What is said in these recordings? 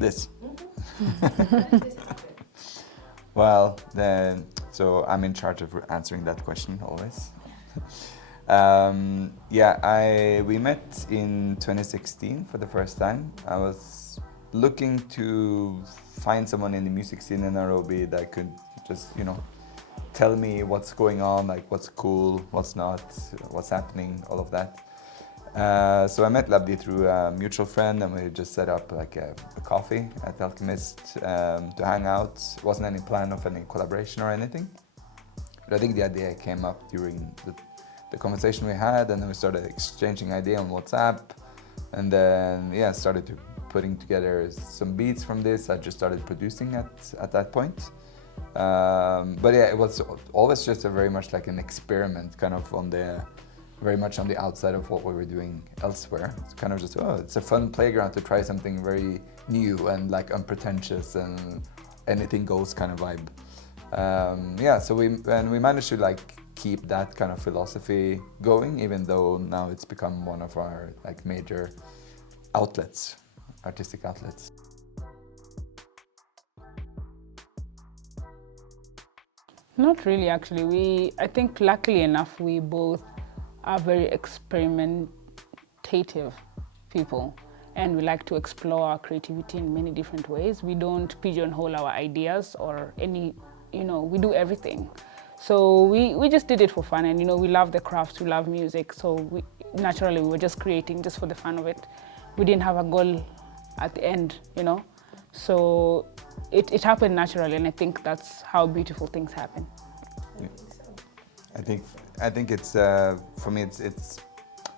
This. Well, then, so I'm in charge of answering that question always. We met in 2016 for the first time. I was looking to find someone in the music scene in Nairobi that could just, tell me what's going on, like what's cool, what's not, what's happening, all of that. So I met Labdi through a mutual friend, and we just set up like a coffee at Alchemist to hang out. Wasn't any plan of any collaboration or anything, but I think the idea came up during the conversation we had, and then we started exchanging ideas on WhatsApp, and then started putting together some beats from this. I just started producing at that point. It was always just very much like an experiment, kind of very much on the outside of what we were doing elsewhere. It's kind of just, it's a fun playground to try something very new and like unpretentious and anything goes kind of vibe. So we managed to like keep that kind of philosophy going, even though now it's become one of our like major outlets, artistic outlets. Not really, actually. I think luckily enough, we both are very experimentative people, and we like to explore our creativity in many different ways. We don't pigeonhole our ideas or we do everything. So we just did it for fun, and we love the craft, we love music, so we were just creating just for the fun of it. We didn't have a goal at the end, so it happened naturally, and I think that's how beautiful things happen. Yeah. I think it's for me it's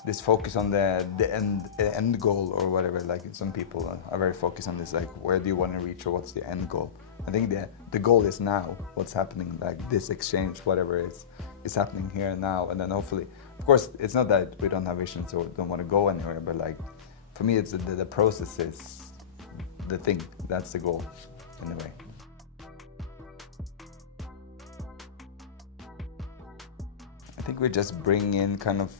this focus on the end goal or whatever. Like some people are very focused on this, like where do you want to reach or what's the end goal. I think the goal is now, what's happening, like this exchange, whatever is happening here and now, and then hopefully, of course, it's not that we don't have visions or don't want to go anywhere, but like for me, it's the process is the thing. That's the goal, in a way. I think we just bring in kind of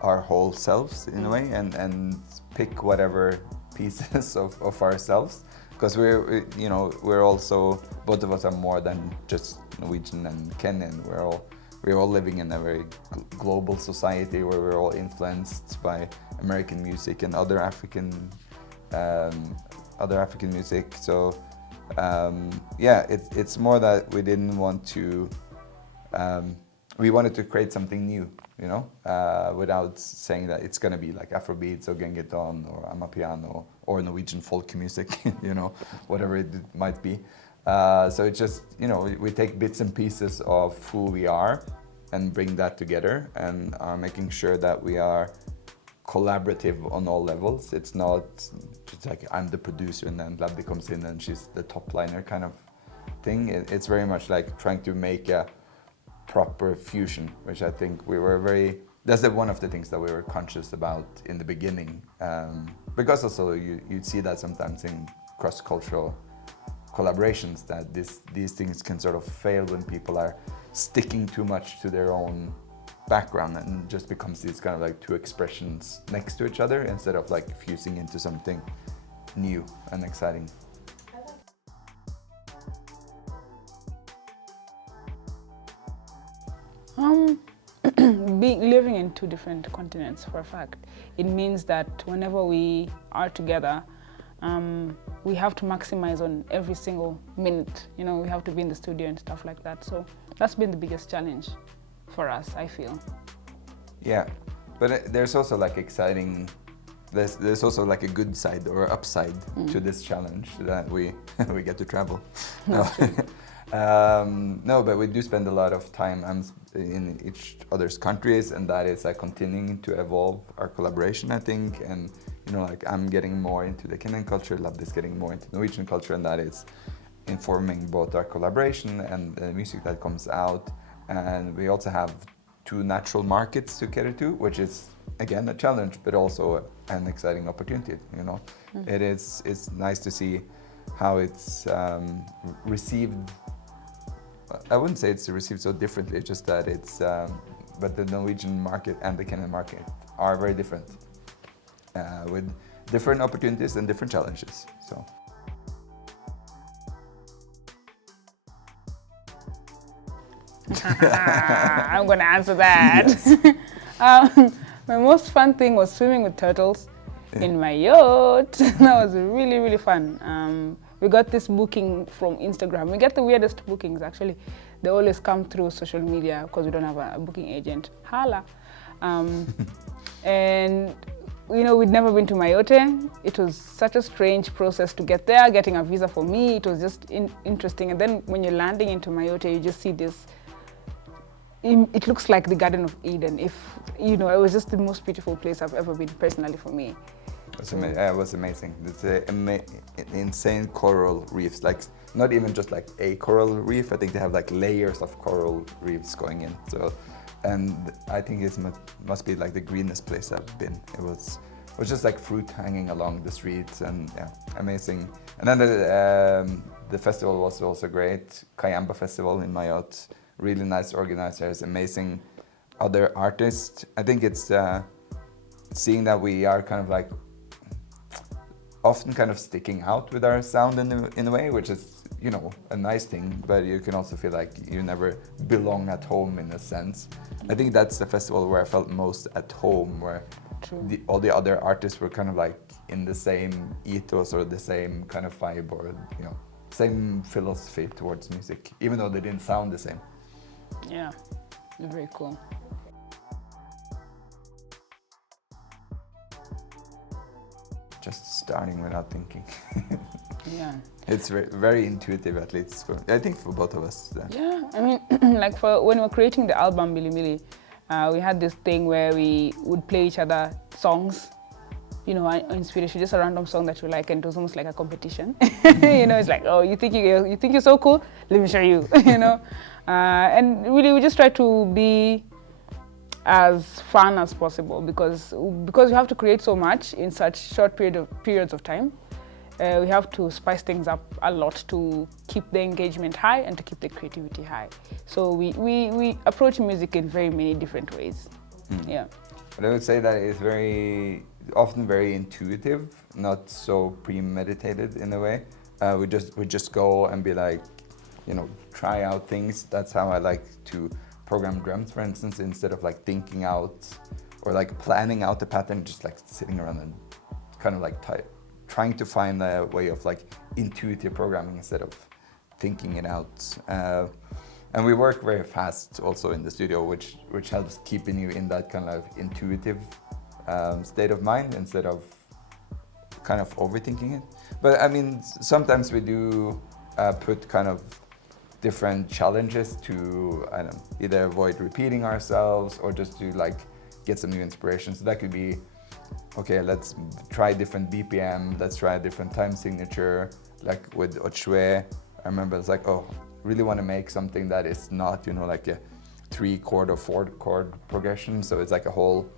our whole selves in a way, and pick whatever pieces of ourselves, because we're also, both of us are more than just Norwegian and Kenyan. We're all living in a very global society where we're all influenced by American music and other African music. So it's more that we didn't want to. We wanted to create something new, without saying that it's gonna be like Afrobeats or Gengeton or Amapiano or Norwegian folk music, whatever it might be. So it's just, we take bits and pieces of who we are and bring that together, and are making sure that we are collaborative on all levels. It's not just like I'm the producer and then Labdi comes in and she's the top liner kind of thing. It's very much like trying to make a proper fusion, which I think that's one of the things that we were conscious about in the beginning, because also you see that sometimes in cross-cultural collaborations, that these things can sort of fail when people are sticking too much to their own background, and just becomes these kind of like two expressions next to each other instead of like fusing into something new and exciting. Living in two different continents, for a fact, it means that whenever we are together, we have to maximize on every single minute. We have to be in the studio and stuff like that. So that's been the biggest challenge for us, I feel. Yeah, but there's also like exciting. There's also like a good side or upside to this challenge, that we get to travel. No, but we do spend a lot of time in each other's countries, and that is like continuing to evolve our collaboration, I think. And like I'm getting more into the Kenyan culture, Labdi is getting more into Norwegian culture, and that is informing both our collaboration and the music that comes out. And we also have two natural markets to cater to, which is again a challenge, but also an exciting opportunity. It's nice to see how it's received. I wouldn't say it's received so differently, just that but the Norwegian market and the Kenyan market are very different, with different opportunities and different challenges. So. I'm going to answer that. Yes. My most fun thing was swimming with turtles in my yacht. That was really, really fun. We got this booking from Instagram. We get the weirdest bookings, actually. They always come through social media because we don't have a booking agent. Hala. And we'd never been to Mayotte. It was such a strange process to get there, getting a visa for me. It was just interesting. And then when you're landing into Mayotte, you just see this. It looks like the Garden of Eden. It was just the most beautiful place I've ever been, personally, for me. It was amazing. It's insane coral reefs. Like, not even just like a coral reef. I think they have like layers of coral reefs going in. So, and I think it must be like the greenest place I've been. It was just like fruit hanging along the streets, and yeah, amazing. And then the festival was also great. Kayamba Festival in Mayotte. Really nice organizers, amazing other artists. I think it's seeing that we are kind of like often kind of sticking out with our sound in a way, which is, a nice thing, but you can also feel like you never belong at home in a sense. I think that's the festival where I felt most at home, where all the other artists were kind of like in the same ethos or the same kind of vibe or, same philosophy towards music, even though they didn't sound the same. Yeah, very cool. Just starting without thinking. Yeah. It's very intuitive, at least I think for both of us. Yeah, I mean, like when we were creating the album Mili Mili, we had this thing where we would play each other songs, in Swedish, just a random song that you like, and it was almost like a competition. It's like, oh, you think you're so cool? Let me show you. And really, we just try to be as fun as possible because you have to create so much in such short periods of time. We have to spice things up a lot to keep the engagement high and to keep the creativity high. So we approach music in very many different ways. Yeah. But I would say that it's often very intuitive, not so premeditated in a way. We just go and be like, try out things. That's how I like to program drums, for instance, instead of like thinking out or like planning out the pattern, just like sitting around and kind of like trying to find a way of like intuitive programming instead of thinking it out. And we work very fast also in the studio, which helps keeping you in that kind of intuitive state of mind instead of kind of overthinking it. But I mean, sometimes we do put kind of different challenges to either avoid repeating ourselves or just to like get some new inspiration. So that could be, okay, let's try different BPM, let's try a different time signature. Like with Ochwe, I remember it's like, oh, really want to make something that is not, like a 3-chord or 4-chord progression. So it's like a whole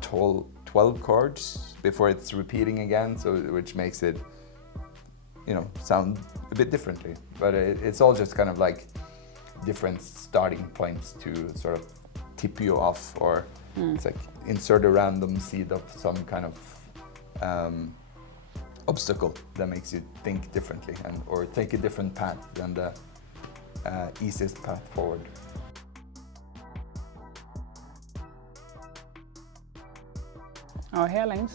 12 chords before it's repeating again, so which makes it, sound a bit differently. But it's all just kind of like different starting points to sort of tip you off, or it's like insert a random seed of some kind of obstacle that makes you think differently or take a different path than the easiest path forward. Our hairlines.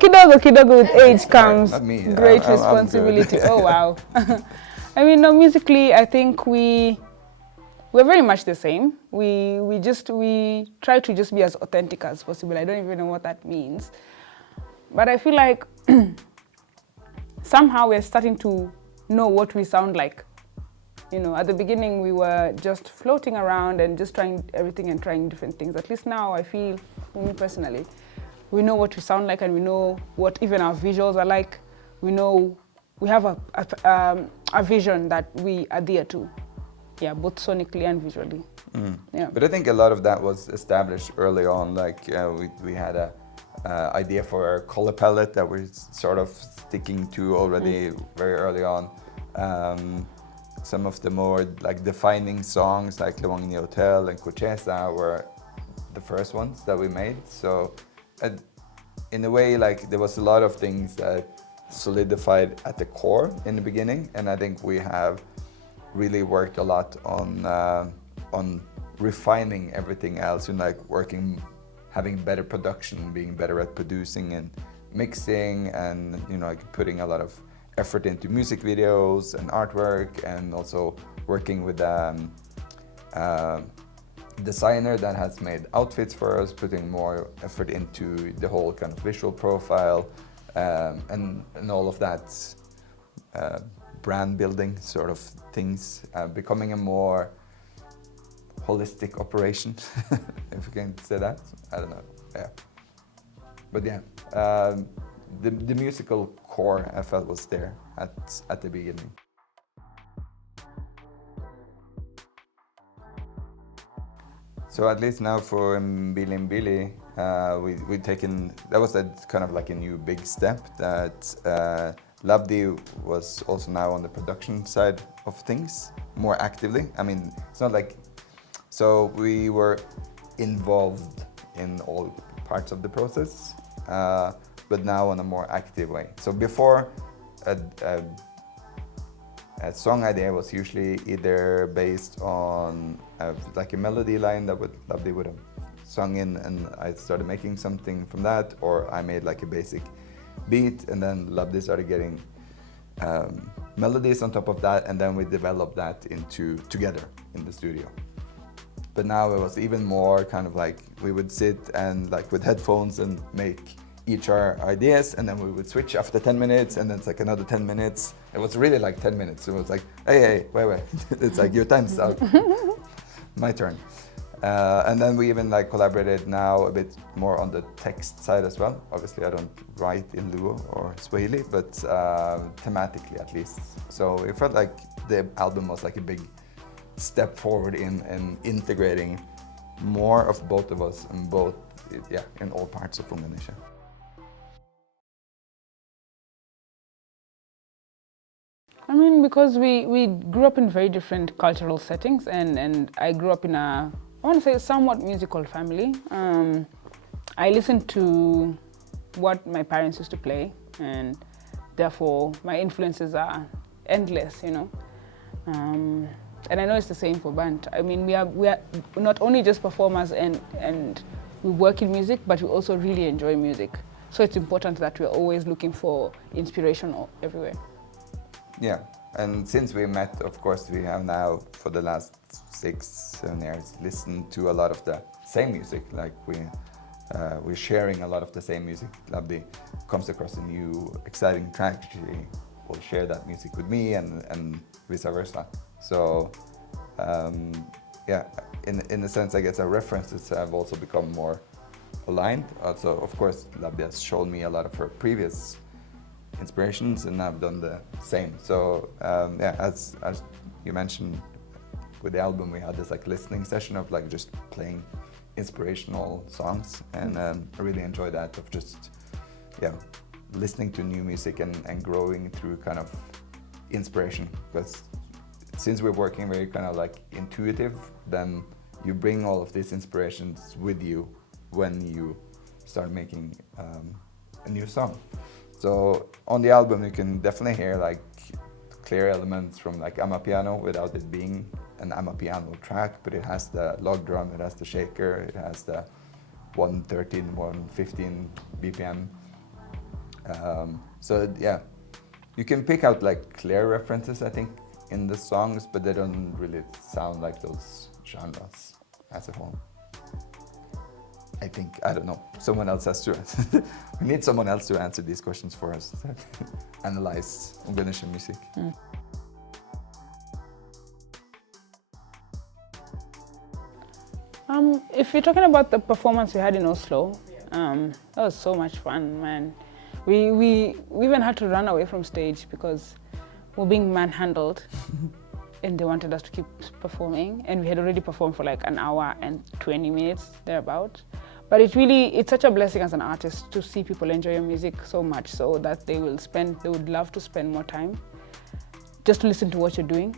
Kidogo with age comes great responsibility. Oh wow. I mean, no, musically, I think we're very much the same. We try to just be as authentic as possible. I don't even know what that means, but I feel like somehow we're starting to know what we sound like. At the beginning we were just floating around and just trying everything and trying different things. At least now I feel, for me personally, we know what we sound like and we know what even our visuals are like. We know we have a vision that we adhere to. Yeah, both sonically and visually. Yeah. But I think a lot of that was established early on. Like we had a idea for a color palette that we're sort of sticking to already very early on. Some of the more like defining songs like Le Wangni Hotel and Kuchesa were the first ones that we made. So in a way, like there was a lot of things that solidified at the core in the beginning, and I think we have really worked a lot on refining everything else, and like having better production, being better at producing and mixing, and like putting a lot of effort into music videos and artwork, and also working with designer that has made outfits for us, putting more effort into the whole kind of visual profile, and all of that brand building sort of things, becoming a more holistic operation, if we can say that. I don't know. Yeah. But yeah, the musical core I felt was there at the beginning. So at least now for Mbili Mbili, we've taken, that was a kind of like a new big step, that Labdi was also now on the production side of things more actively. I mean, it's not like, so we were involved in all parts of the process, but now on a more active way. So before, a song idea was usually either based on like a melody line that Labdi would have sung in, and I started making something from that, or I made like a basic beat, and then Labdi started getting melodies on top of that, and then we developed that together in the studio. But now it was even more kind of like we would sit and like with headphones and make each our ideas, and then we would switch after 10 minutes, and then it's like another 10 minutes. It was really like 10 minutes. It was like, hey, wait. It's like your time's out. My turn. And then we even like collaborated now a bit more on the text side as well. Obviously I don't write in Luo or Swahili, but thematically at least. So it felt like the album was like a big step forward in integrating more of both of us in in all parts of Indonesia. I mean, because we grew up in very different cultural settings, and I grew up in I want to say, somewhat musical family. I listened to what my parents used to play, and therefore my influences are endless, And I know it's the same for band. I mean, we are not only just performers and we work in music, but we also really enjoy music. So it's important that we're always looking for inspiration everywhere. Yeah, and since we met, of course, we have now for the last 6-7 years listened to a lot of the same music. Like we're sharing a lot of the same music. Labdi comes across a new exciting track, she will share that music with me, and vice versa. So yeah, in a sense, I guess our references have also become more aligned. Also, of course, Labdi has shown me a lot of her previous inspirations, and I've done the same. So yeah, as you mentioned with the album, we had this like listening session of like just playing inspirational songs, and I really enjoy that, of just listening to new music and growing through kind of inspiration. Because since we're working very kind of like intuitive, then you bring all of these inspirations with you when you start making a new song. So on the album you can definitely hear like clear elements from like Amapiano without it being an Amapiano track, but it has the log drum, it has the shaker, it has the 113, 115 BPM. So yeah, you can pick out like clear references, I think, in the songs, but they don't really sound like those genres as a whole. I think, I don't know, someone else has to, we need someone else to answer these questions for us, analyze Indonesian music. If you're talking about the performance we had in Oslo, that was so much fun, man. We even had to run away from stage because we're being manhandled and they wanted us to keep performing, and we had already performed for like 1 hour and 20 minutes, thereabout. But it's such a blessing as an artist to see people enjoy your music so much so that they would love to spend more time just to listen to what you're doing.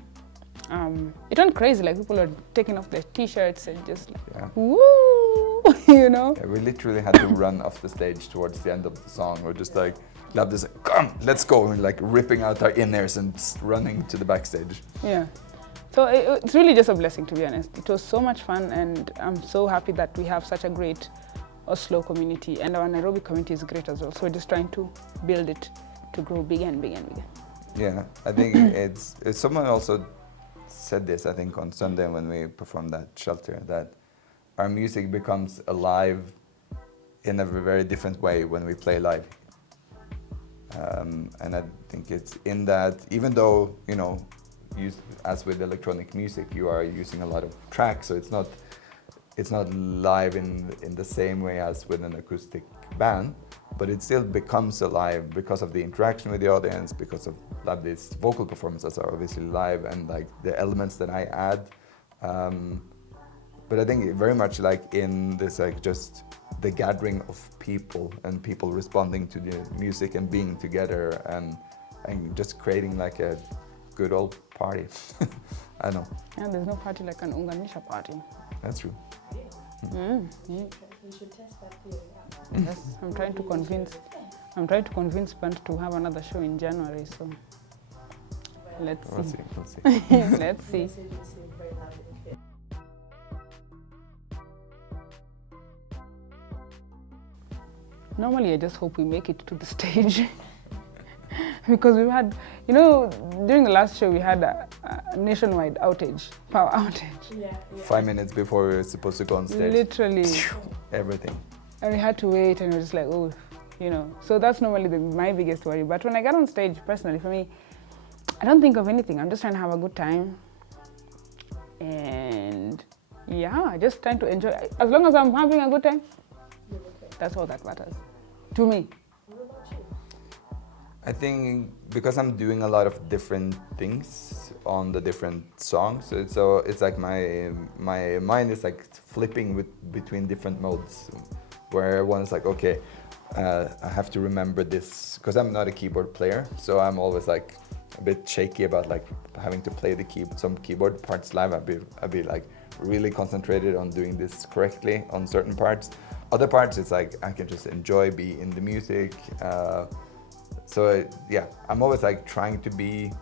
It went crazy, like people are taking off their t-shirts and just like, woo, Yeah, we literally had to run off the stage towards the end of the song. We're just like, Lab is like, come, let's go, and like ripping out our in-ears and running to the backstage. Yeah. So it's really just a blessing, to be honest. It was so much fun, and I'm so happy that we have such a great Oslo community, and our Nairobi community is great as well. So we're just trying to build it to grow bigger and bigger and bigger. Yeah, I think it's someone also said this, I think, on Sunday when we performed that shelter, that our music becomes alive in a very different way when we play live. And I think it's in that, even though, you know, as with electronic music, you are using a lot of tracks, so it's not live in the same way as with an acoustic band, but it still becomes alive because of the interaction with the audience, because of these vocal performances are obviously live, and like the elements that I add. But I think very much like in this, like just the gathering of people and people responding to the music and being together and just creating like a good old party. I know. Yeah, there's no party like an Unganisha party. That's true. Mm. You should test that theory out. Yes, I'm trying to convince Band to have another show in January, so let's see. We'll see. Let's see. Normally, I just hope we make it to the stage. Because we've had, you know, during the last show, we had a nationwide outage, power outage. Yeah. 5 minutes before we were supposed to go on stage. Literally. Everything. And we had to wait, and we were just like, oh, you know. So that's normally my biggest worry. But when I get on stage, personally, for me, I don't think of anything. I'm just trying to have a good time. And yeah, just trying to enjoy. As long as I'm having a good time, that's all that matters to me. I think because I'm doing a lot of different things on the different songs, so it's like my mind is like flipping between different modes, where one is like, okay, I have to remember this, because I'm not a keyboard player, so I'm always like a bit shaky about like having to play some keyboard parts live. I'd be like really concentrated on doing this correctly on certain parts. Other parts, it's like I can just enjoy, be in the music. So yeah, I'm always like trying to be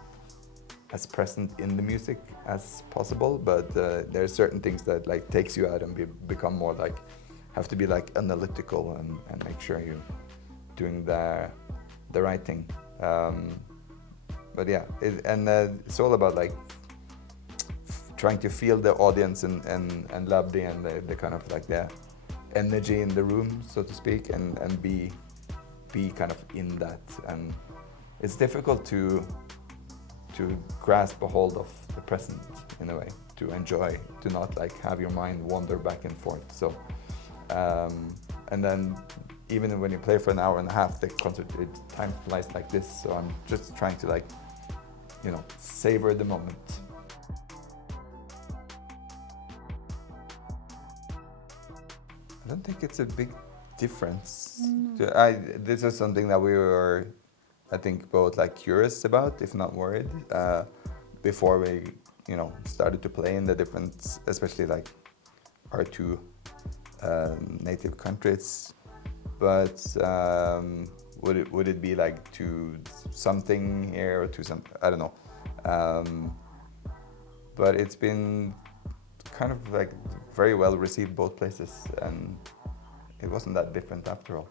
as present in the music as possible, but there are certain things that like takes you out and become more like, have to be like analytical and make sure you're doing the right thing. But yeah, it's all about like trying to feel the audience and love the kind of like the energy in the room, so to speak, and be kind of in that. And it's difficult to grasp a hold of the present in a way, to enjoy, to not like have your mind wander back and forth. So and then even when you play for an hour and a half, the concert, time flies like this. So I'm just trying to like, you know, savor the moment. I don't think it's a big difference. This is something that we were, I think, both like curious about, if not worried, before we, you know, started to play in the different, especially like our two native countries. But would it be like to something here or to some, I don't know. But it's been kind of like very well received both places, and it wasn't that different after all.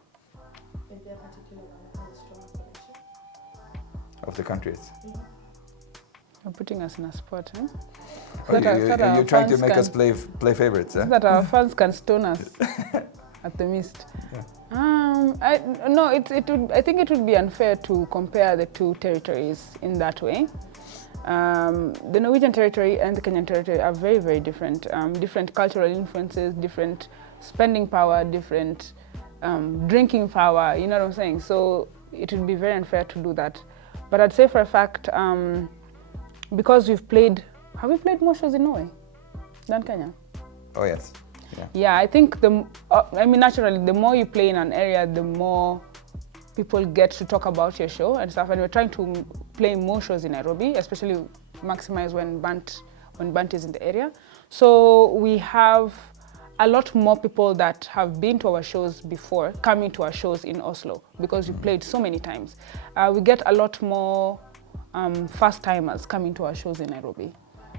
Is there a particular strong connection Of the countries. Mm-hmm. You're putting us in a spot, huh? Oh, you're trying to make us play favorites, eh? So that our fans can stone us at the mist. Yeah. I think it would be unfair to compare the two territories in that way. The Norwegian territory and the Kenyan territory are very, very different. Different cultural influences, different spending power, different drinking power, you know what I'm saying? So it would be very unfair to do that. But I'd say for a fact, because have we played more shows in Norway than Kenya? Oh yes. Yeah. Yeah, I think naturally, the more you play in an area, the more people get to talk about your show and stuff. And we're trying to play more shows in Nairobi, especially maximize when Bant is in the area. So we have a lot more people that have been to our shows before coming to our shows in Oslo because we played so many times. We get a lot more first timers coming to our shows in Nairobi.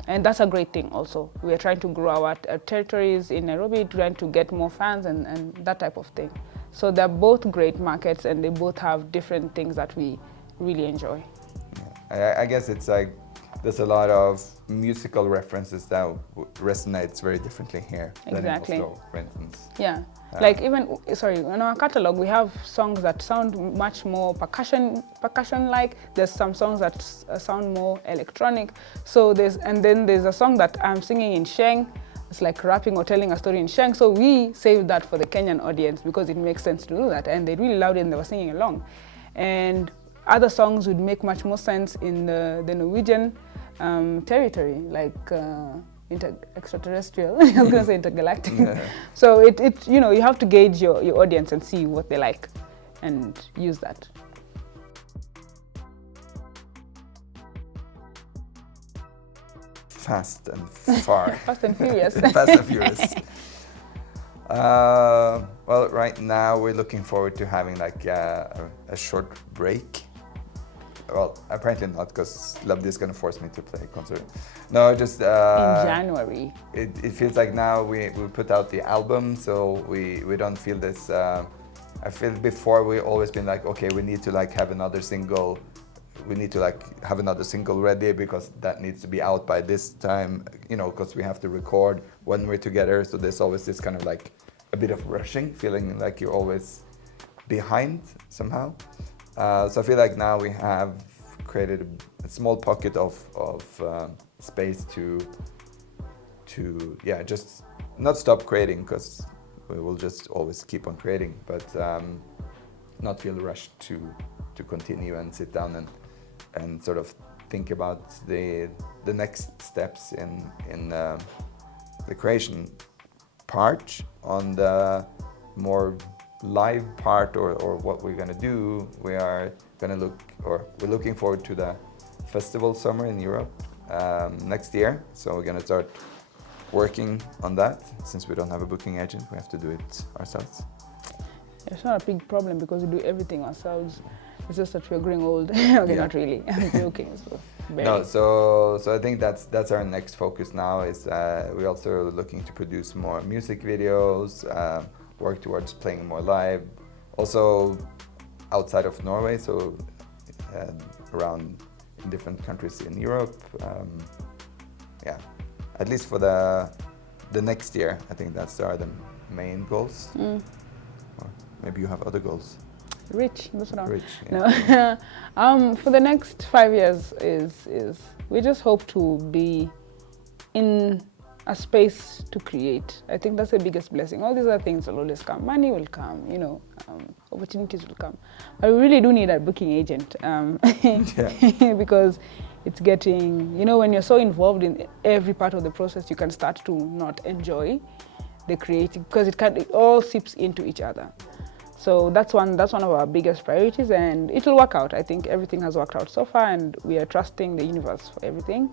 And that's a great thing also. We are trying to grow our territories in Nairobi, trying to get more fans and that type of thing. So they're both great markets and they both have different things that we really enjoy. Yeah. I guess it's like there's a lot of musical references that resonates very differently here Exactly. than in Oslo, for instance. Yeah. Like even, in our catalog, we have songs that sound much more percussion-like. There's some songs that sound more electronic. So then there's a song that I'm singing in Sheng. It's like rapping or telling a story in Sheng. So we saved that for the Kenyan audience because it makes sense to do that. And they really loved it and they were singing along. And other songs would make much more sense in the Norwegian territory, like extraterrestrial. I was going to say intergalactic. Yeah. So you have to gauge your audience and see what they like and use that. Fast and far. Fast and furious. Fast and furious. Well, right now we're looking forward to having like a short break. Well, apparently not, because Lovely is going to force me to play a concert. No, just... in January. It feels like now we put out the album, so we don't feel this... I feel before we always been like, okay, we need to like have another single. We need to like have another single ready because that needs to be out by this time, because we have to record when we're together. So there's always this kind of like a bit of rushing, feeling like you're always behind somehow. So I feel like now we have created a small pocket of space to just not stop creating, because we will just always keep on creating, but not feel rushed to continue and sit down and sort of think about the next steps in the creation part. On the more live part or what we're gonna do, we're looking forward to the festival summer in Europe next year. So we're gonna start working on that. Since we don't have a booking agent, we have to do it ourselves. It's not a big problem because we do everything ourselves. It's just that we're growing old. Okay, Yeah. Not really. I'm joking. No, so I think that's our next focus now. Is we're also looking to produce more music videos, work towards playing more live, also outside of Norway, so around in different countries in Europe. At least for the next year, I think that's are the main goals. Or maybe you have other goals. Rich, that's what Rich, yeah. No. For the next 5 years is we just hope to be in a space to create. I think that's the biggest blessing. All these other things will always come. Money will come, opportunities will come. But we really do need a booking agent because it's getting, when you're so involved in every part of the process, you can start to not enjoy the creative, because it all seeps into each other. So that's one of our biggest priorities, and it will work out. I think everything has worked out so far, and we are trusting the universe for everything.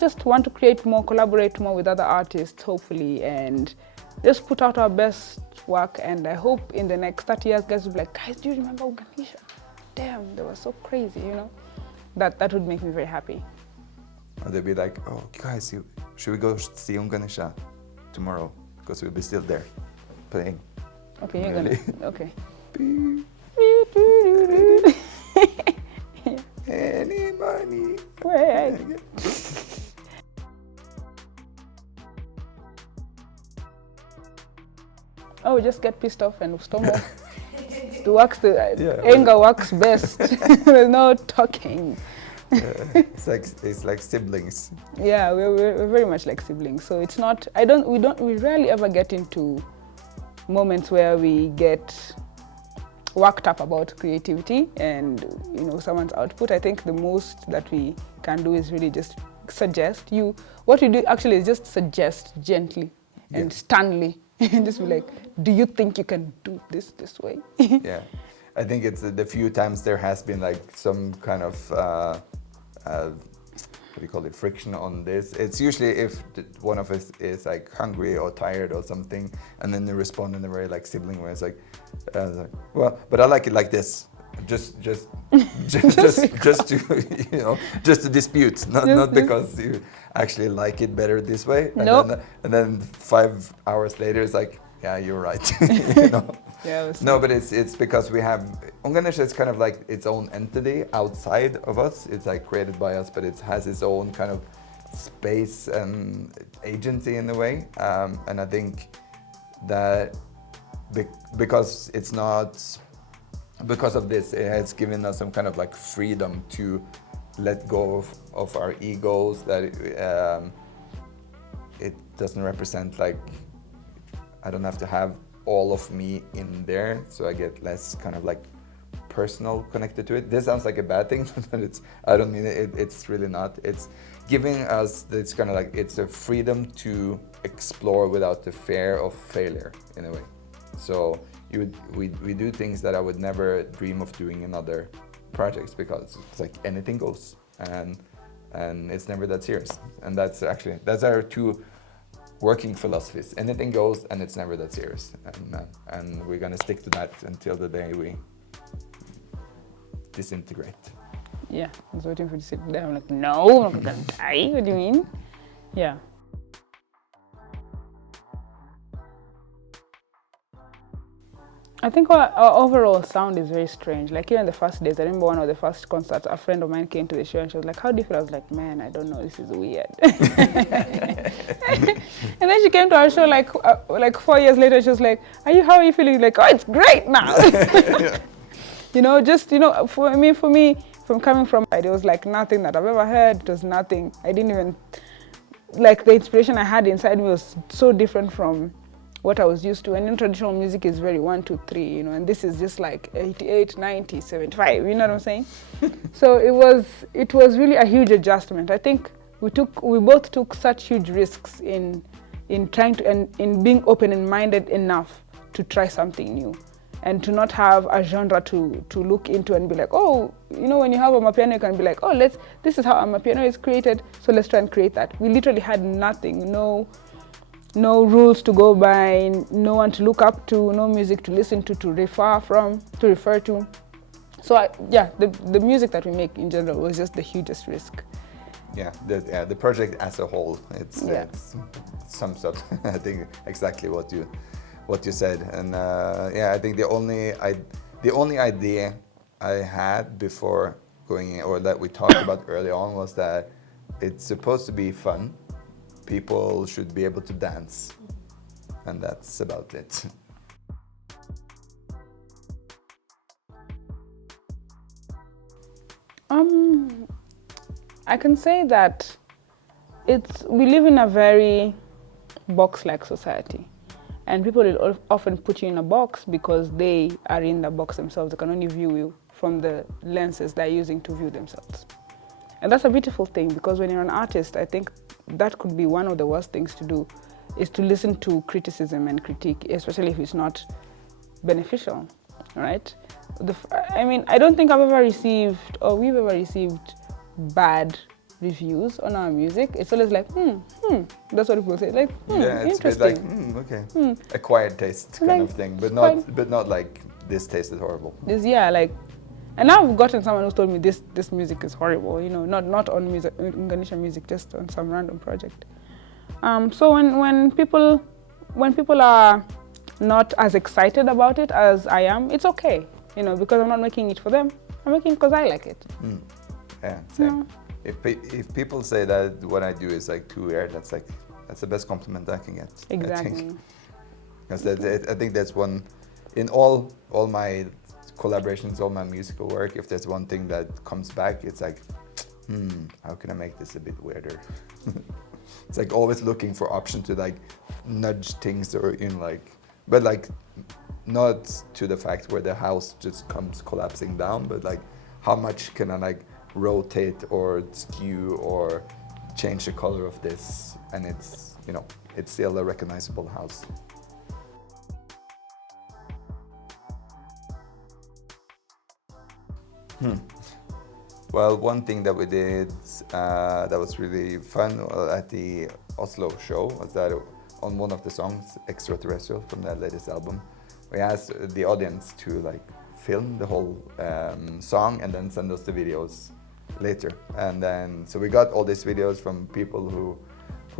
Just want to create more, collaborate more with other artists, hopefully, and just put out our best work. And I hope in the next 30 years, guys will be like, guys, do you remember Uganisha? Damn, they were so crazy, That would make me very happy. Or they'd be like, oh, guys, should we go see Unganisha tomorrow? Because we'll be still there playing. Okay, you're Really? gonna. Okay. Any money? Wait. Oh, just get pissed off and storm off. Anger works best. There's no talking. It's like siblings. Yeah, we're very much like siblings. So it's not. We rarely ever get into moments where we get worked up about creativity and someone's output. I think the most that we can do is really just suggest. What you do actually is just suggest gently and sternly, and just be like, do you think you can do this way? Yeah, I think it's the few times there has been like some kind of do you call it, friction on this. It's usually if one of us is like hungry or tired or something, and then they respond in a very like sibling way. It's like, well, but I like it like this. Just to just to dispute, not because you actually like it better this way. And Nope. then 5 hours later, it's like, yeah, you're right. you know. Yeah. No, but it's because we have Unganesh is kind of like its own entity outside of us. It's like created by us, but it has its own kind of space and agency in a way. And I think that because it's not because of this, it has given us some kind of like freedom to let go of our egos. That it doesn't represent like I don't have to have all of me in there, so I get less kind of like personal connected to it. This sounds like a bad thing, but I don't mean it. It's really not. It's giving us this kind of like it's a freedom to explore without the fear of failure in a way. So we do things that I would never dream of doing in other projects because it's like anything goes and it's never that serious. And that's our two working philosophies. Anything goes and it's never that serious. And we're gonna stick to that until the day we disintegrate. Yeah, I was waiting for you to sit there. I'm like, no, I'm not gonna die. What do you mean? Yeah. I think our overall sound is very strange. Like even the first days, I remember one of the first concerts, a friend of mine came to the show and she was like, how do you feel? I was like, man, I don't know, this is weird. And then she came to our show like 4 years later, she was like, how are you feeling? Like, oh, it's great now. You know, just, you know, for me, from coming from, it was like nothing that I've ever heard. It was nothing. I didn't even, like the inspiration I had inside me was so different from what I was used to. And in traditional music is very 1, 2, 3, you know, and this is just like 88, 90, 75, you know what I'm saying? So it was really a huge adjustment. I think we both took such huge risks in trying to, and in being open and minded enough to try something new and to not have a genre to look into and be like, oh, you know, when you have a Amapiano, you can be like, oh, this is how Amapiano is created, so let's try and create that. We literally had nothing, no rules to go by, no one to look up to, no music to listen to refer to. So the music that we make in general was just the hugest risk. Yeah, the project as a whole, it's sums up I think exactly what you said, and I think the only idea I had before going in, or that we talked about early on, was that it's supposed to be fun. People should be able to dance, and that's about it. I can say that we live in a very box-like society, and people will often put you in a box because they are in the box themselves. They can only view you from the lenses they're using to view themselves. And that's a beautiful thing, because when you're an artist, I think that could be one of the worst things to do, is to listen to criticism and critique, especially if it's not beneficial, right? I don't think we've ever received bad reviews on our music. It's always like, that's what people say, like, it's interesting. a bit like, acquired taste kind of thing, but not like, this tasted horrible. And now I've gotten someone who's told me this music is horrible, you know, not on music, Indonesian music, just on some random project. So when people are not as excited about it as I am, it's okay, you know, because I'm not making it for them. I'm making it because I like it. Yeah, same. If people say that what I do is like too weird, that's the best compliment I can get. Exactly. I think that's one in all my collaborations, all my musical work. If there's one thing that comes back, it's like, how can I make this a bit weirder? It's like always looking for option to like nudge things, or but like not to the fact where the house just comes collapsing down, but like how much can I like rotate or skew or change the color of this, and it's still a recognizable house. Well, one thing that we did that was really fun at the Oslo show was that on one of the songs, Extraterrestrial, from that latest album, we asked the audience to like film the whole song and then send us the videos later. And then, so we got all these videos from people who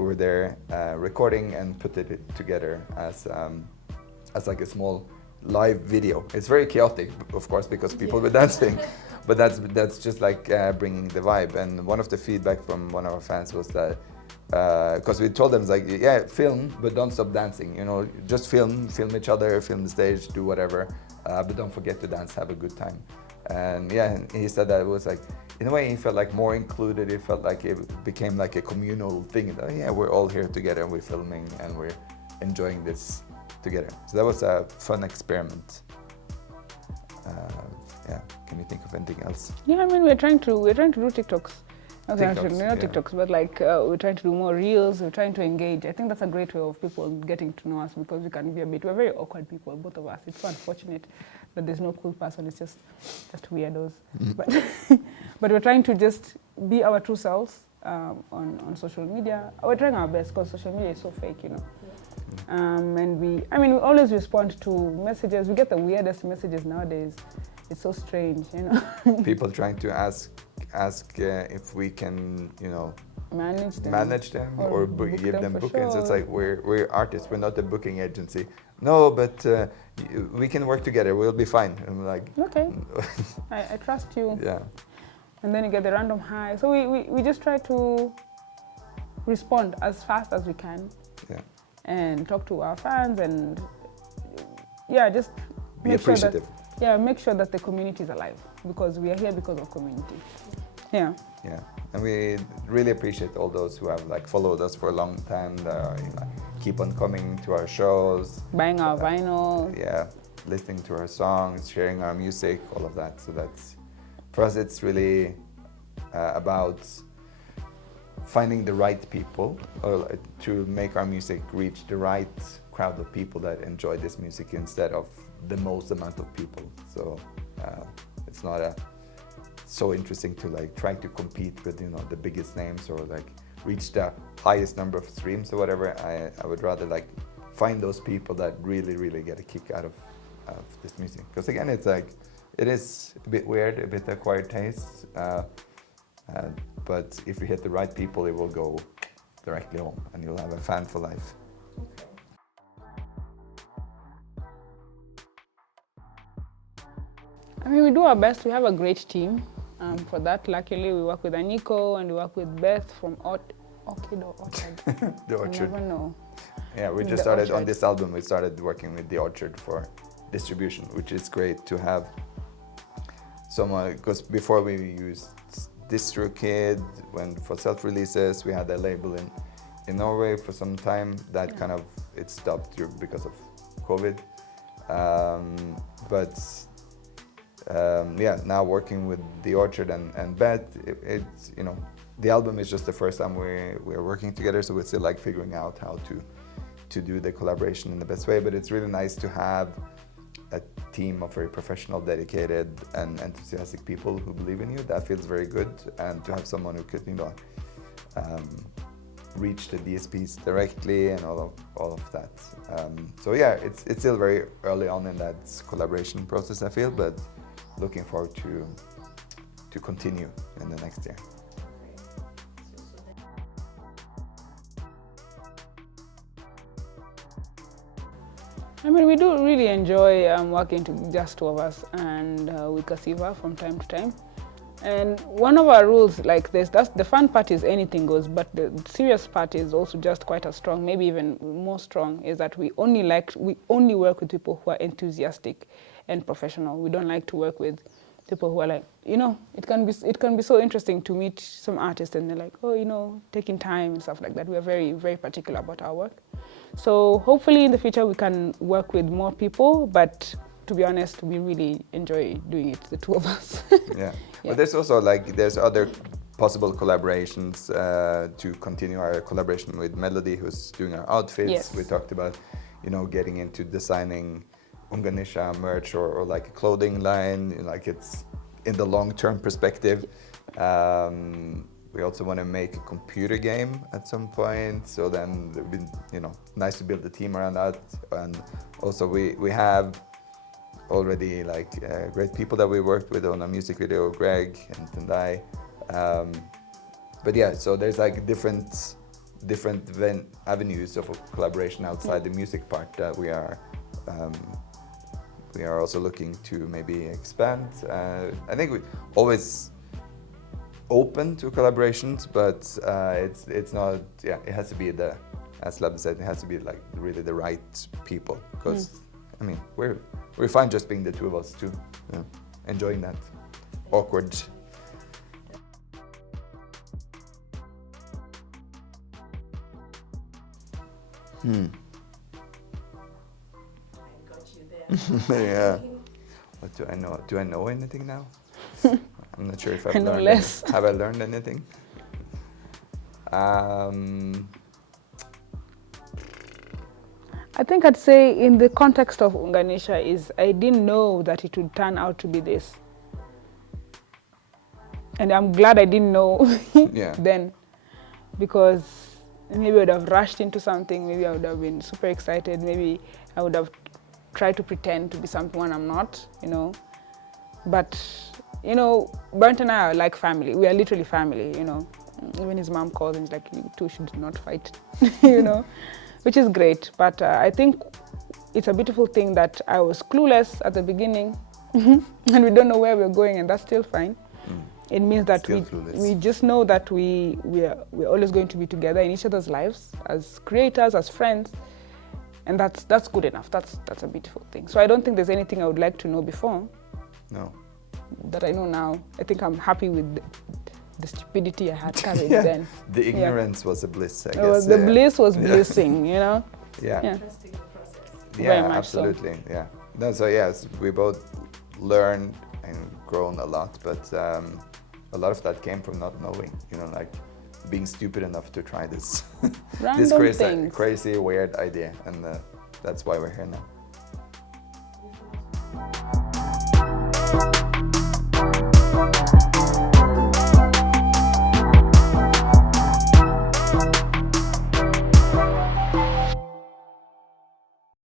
were there recording and put it together as like a small live video. It's very chaotic, of course, because people were dancing, but that's just like bringing the vibe. And one of the feedback from one of our fans was that because we told them like, yeah, film, but don't stop dancing. You know, just film each other, film the stage, do whatever, but don't forget to dance, have a good time. And yeah, and he said that it was like, in a way, he felt like more included. It felt like it became like a communal thing. That, yeah, we're all here together, we're filming, and we're enjoying this together. So that was a fun experiment. Yeah, can you think of anything else? Yeah, I mean, we're trying to do TikToks. Okay, actually, not yeah. TikToks, but like we're trying to do more reels. We're trying to engage. I think that's a great way of people getting to know us, because we can be we're very awkward people, both of us. It's so unfortunate that there's no cool person. It's just weirdos. But but we're trying to just be our true selves on social media. We're trying our best, because social media is so fake, you know. And we always respond to messages. We get the weirdest messages nowadays. It's so strange, you know. People trying to ask if we can, you know, manage them or give them bookings. It's like we're artists. We're not a booking agency. No, but we can work together. We'll be fine. I'm like, okay, I trust you. Yeah. And then you get the random hi. So we just try to respond as fast as we can. Yeah. And talk to our fans, and yeah, just be appreciative. Make sure that the community is alive, because we are here because of community. Yeah. Yeah, and we really appreciate all those who have like followed us for a long time. You know, keep on coming to our shows, buying our vinyl. Yeah, listening to our songs, sharing our music, all of that. So that's, for us, it's really about finding the right people, or to make our music reach the right crowd of people that enjoy this music instead of the most amount of people. So it's not so interesting to like try to compete with, you know, the biggest names, or like reach the highest number of streams or whatever. I would rather like find those people that really get a kick out of this music. Because again, it's like, it is a bit weird, a bit acquired taste. But if you hit the right people, it will go directly home, and you'll have a fan for life. I mean, we do our best. We have a great team for that. Luckily, we work with Aniko, and we work with Beth from Orchid or Orchard. The Orchard. I never know. Yeah, we just started on this album. We started working with the Orchard for distribution, which is great to have someone, because before we used DistroKid for self-releases. We had a label in Norway for some time. That kind of, it stopped because of COVID. Yeah, now working with the Orchard and Beth, it's, you know, the album is just the first time we're working together, so we're still like figuring out how to do the collaboration in the best way. But it's really nice to have a team of very professional, dedicated, and enthusiastic people who believe in you. That feels very good, and to have someone who could, you know, reach the DSPs directly and all of that. So yeah, it's still very early on in that collaboration process, I feel, but looking forward to continue in the next year. I mean, we do really enjoy working just two of us and with Kasiva from time to time. And one of our rules, like this, that's the fun part is anything goes, but the serious part is also just quite as strong, maybe even more strong, is that we only work with people who are enthusiastic and professional. We don't like to work with people who are like, you know, it can be so interesting to meet some artists and they're like, oh, you know, taking time and stuff like that. We are very, very particular about our work. So hopefully in the future we can work with more people, but to be honest, we really enjoy doing it, the two of us. Yeah. But there's also there's other possible collaborations to continue our collaboration with Melody, who's doing our outfits. Yes. We talked about, you know, getting into designing Unganisha merch or like a clothing line, like it's in the long-term perspective. We also want to make a computer game at some point. So then it would be, you know, nice to build a team around that. And also we have already like great people that we worked with on a music video, Greg and Tendai. But yeah, so there's like different avenues of collaboration outside the music part that we are also looking to maybe expand. I think we always open to collaborations, but it's not. Yeah, it has to be as Lab said, it has to be like really the right people. Because I mean, we're fine just being the two of us too, yeah, enjoying that awkward. I got you there. Yeah. What do I know? Do I know anything now? I'm not sure if I've I know learned less. Have I learned anything? I think I'd say in the context of Unganisha is I didn't know that it would turn out to be this. And I'm glad I didn't know Yeah. then, because maybe I would have rushed into something, maybe I would have been super excited, maybe I would have tried to pretend to be someone I'm not, you know. But, you know, Bernd and I are like family. We are literally family, you know. Even his mom calls and he's like, you two should not fight, you know, which is great. But I think it's a beautiful thing that I was clueless at the beginning and we don't know where we're going, and that's still fine. It means that we just know that we're always going to be together in each other's lives as creators, as friends, and that's good enough. That's a beautiful thing. So I don't think there's anything I would like to know before. No. That I know now. I think I'm happy with the stupidity I had carried Yeah. then. The ignorance was a bliss, I guess. The bliss was blissing, you know. Yeah. Yeah. Trusting the process. Yeah, Very much so. absolutely. Yeah. No, so yes, we both learned and grown a lot, but a lot of that came from not knowing, you know, like being stupid enough to try this Random this things. crazy weird idea, and that's why we're here now.